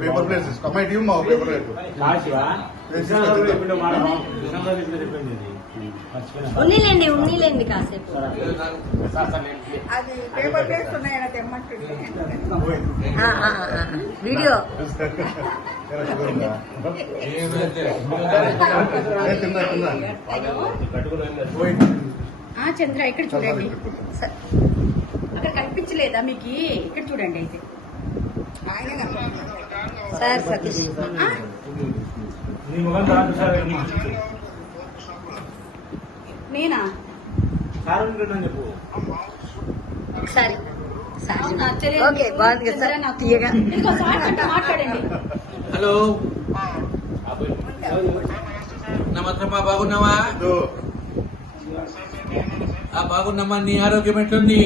Paper plates అమ్మాయి team మా paper ఉన్నీలేండి ఉన్నీలేండి కాసేపు అది పేపర్ ప్లేట్స్ ఉన్నాయని తెమ్మంటుంది వీడియో చంద్ర ఇక్కడ చూడండి అక్కడ కనిపించలేదా మీకు ఇక్కడ చూడండి అయితే సార్ సతీష్ నేనా ఒకసారి ఓకే బాగుంది కదా సార్ తీయగా మాట్లాడండి. హలో నమస్కారం బాగున్నావా? బాగున్నామా? నీ ఆరోగ్యం ఎట్లుంది?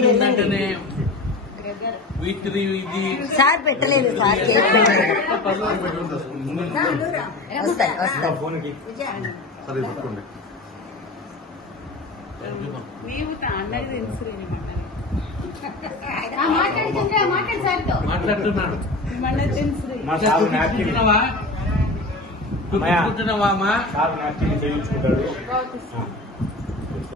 ఇంటంటే ఇది సార్ పెట్టలేదు సార్ కేక్ పెట్టలేదు వస్తాయి వస్తాయి మాట్లాడుతున్నాను. అమ్మా